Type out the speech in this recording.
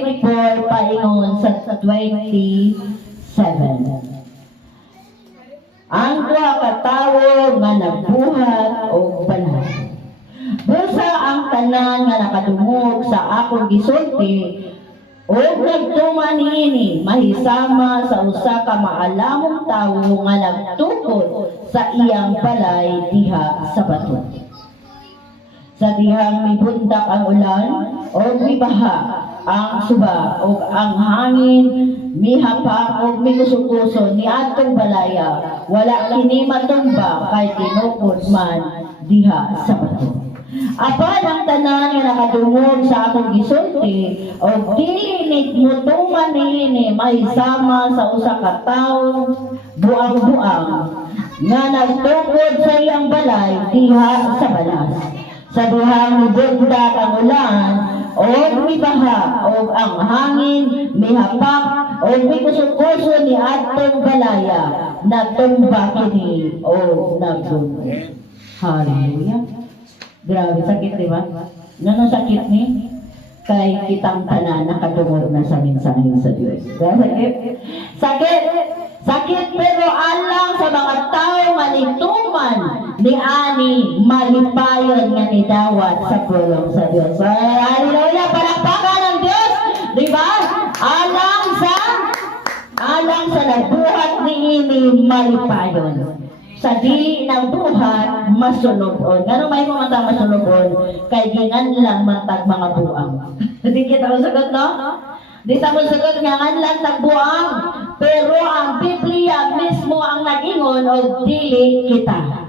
24 paingon sa 27. Ang duha ka tawo nga nagbuhat og banal. Busa ang tanan nga nakadungog sa akong gisulti o nagtuman niini mahisama sa usa ka maalamong tawo nga nagtukod sa iyang balay diha sa bato. Sa dihang mibundak ang ulan o mibaha ang suba o ang hangin mihapak o mikusukuso ni atong balaya, wala kini matumba kay tinukod man diha sa bato. Apan ang tanan nga nakadungog sa akong gisulti o dili mutuman niini mahisama sa usa ka tawo buang-buang nga nagtukod sa iyang balay diha sa balas. Sa duhang mibundak ang ulan o mibaha o ang hangin mihapak o mikusukuso ni atong balaya, natumba kini o nagdungog. Hallelujah. Grabe, sakit, di ba? Ganun sakit ni? Kay kitang tanan nakadungog na sa mensahe sa Diyos. Sakit? Sakit! Sakit pero alang sa mga tao nga nituman ni ani malipayon nga nidawat sa pulong sa Diyos. Hallelujah! Palakpakan ng Diyos! Di ba? Alang sa nabuhat ni ini malipayon. Sa di ng buhat, masulubon. Ganun may mga masulubon, kay gingan lang matag mga buang. Hindi kita mo sagot, no? Di ta mo sagot nga lang tagbuang, pero ang Biblia mismo ang nagingon o dili kita.